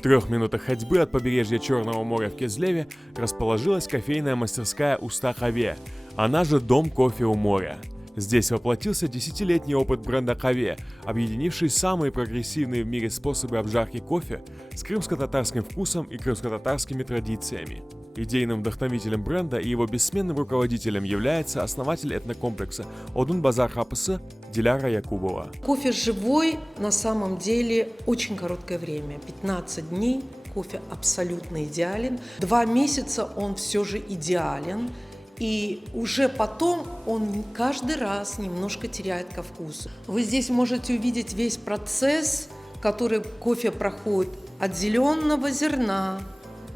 В 3 минутах ходьбы от побережья Черного моря в Кизлеве расположилась кофейная мастерская «Уста Каве», она же «Дом кофе у моря». Здесь воплотился 10-летний опыт бренда «Каве», объединивший самые прогрессивные в мире способы обжарки кофе с крымско-татарским вкусом и крымско-татарскими традициями. Идейным вдохновителем бренда и его бессменным руководителем является основатель этнокомплекса «Одун Базар Хапысы» Диляра Якубова. Кофе живой на самом деле очень короткое время, 15 дней, кофе абсолютно идеален, 2 месяца он все же идеален. И уже потом он каждый раз немножко теряет ко вкусу. Вы здесь можете увидеть весь процесс, который кофе проходит от зеленого зерна,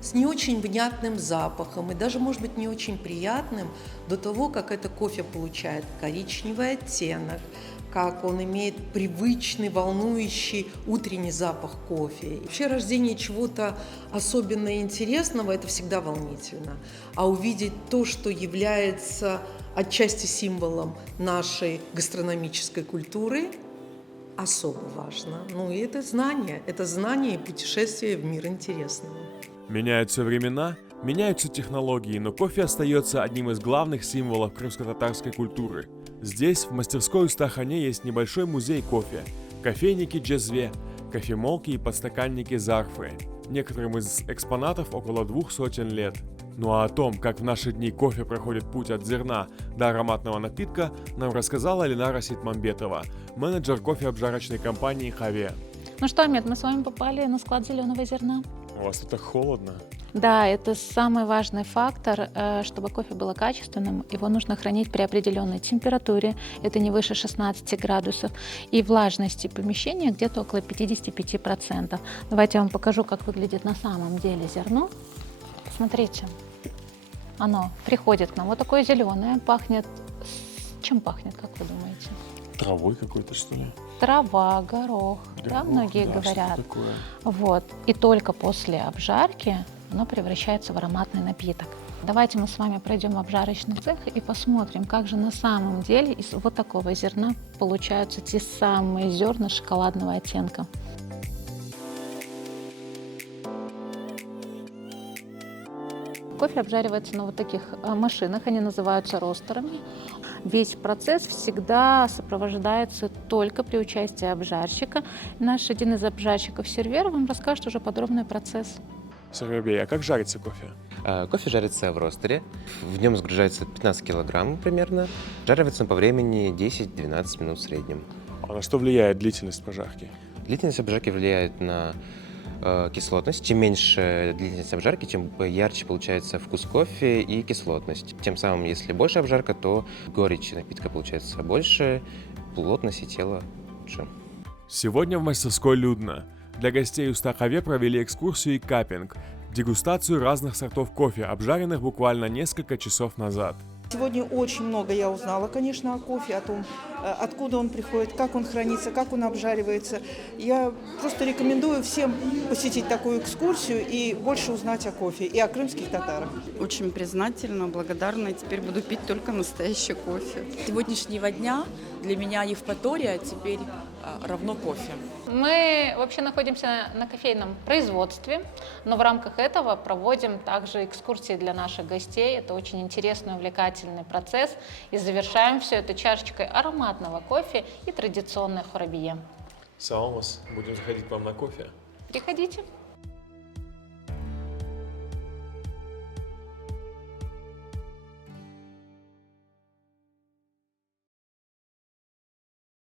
с не очень внятным запахом и даже, может быть, не очень приятным до того, как это кофе получает коричневый оттенок, как он имеет привычный, волнующий утренний запах кофе. И вообще рождение чего-то особенно интересного – это всегда волнительно. А увидеть то, что является отчасти символом нашей гастрономической культуры, особо важно. Ну и это знание и путешествие в мир интересного. Меняются времена, меняются технологии, но кофе остается одним из главных символов крымско-татарской культуры. Здесь, в мастерской Устахане, есть небольшой музей кофе, кофейники Джезве, кофемолки и подстаканники Зарфы. Некоторым из экспонатов около 200 лет. Ну а о том, как в наши дни кофе проходит путь от зерна до ароматного напитка, нам рассказала Ленара Ситмамбетова, менеджер кофеобжарочной компании «Каве». Ну что, Амед, мы с вами попали на склад зеленого зерна. У вас тут так холодно. Да, это самый важный фактор, чтобы кофе было качественным. Его нужно хранить при определенной температуре, это не выше 16 градусов, и влажности помещения где-то около 55%. Давайте я вам покажу, как выглядит на самом деле зерно. Смотрите, оно приходит к нам вот такое зеленое, пахнет... Чем пахнет, как вы думаете? Травой какой-то, что ли? Трава, горох, да, многие говорят. Вот. И только после обжарки оно превращается в ароматный напиток. Давайте мы с вами пройдем в обжарочный цех и посмотрим, как же на самом деле из вот такого зерна получаются те самые зерна шоколадного оттенка. Кофе обжаривается на вот таких машинах, они называются ростерами. Весь процесс всегда сопровождается только при участии обжарщика. Наш один из обжарщиков Сервер вам расскажет уже подробный процесс. Сарабей, а как жарится кофе? Кофе жарится в ростере, в нем сгружается 15 килограмм примерно, жарится по времени 10-12 минут в среднем. А на что влияет длительность прожарки? Длительность обжарки влияет на кислотность. Чем меньше длительность обжарки, тем ярче получается вкус кофе и кислотность. Тем самым, если больше обжарка, то горечь напитка получается больше, плотность и тела лучше. Сегодня в мастерской людно. Для гостей Устахаве провели экскурсию и каппинг, дегустацию разных сортов кофе, обжаренных буквально несколько часов назад. Сегодня очень много я узнала, конечно, о кофе, о том, откуда он приходит, как он хранится, как он обжаривается. Я просто рекомендую всем посетить такую экскурсию и больше узнать о кофе и о крымских татарах. Очень признательна, благодарна, и теперь буду пить только настоящий кофе. С сегодняшнего дня для меня Евпатория теперь равно кофе. Мы вообще находимся на кофейном производстве, но в рамках этого проводим также экскурсии для наших гостей. Это очень интересный, увлекательный процесс. И завершаем все это чашечкой ароматного кофе и традиционной хурабие. Саламас, будем заходить к вам на кофе. Приходите.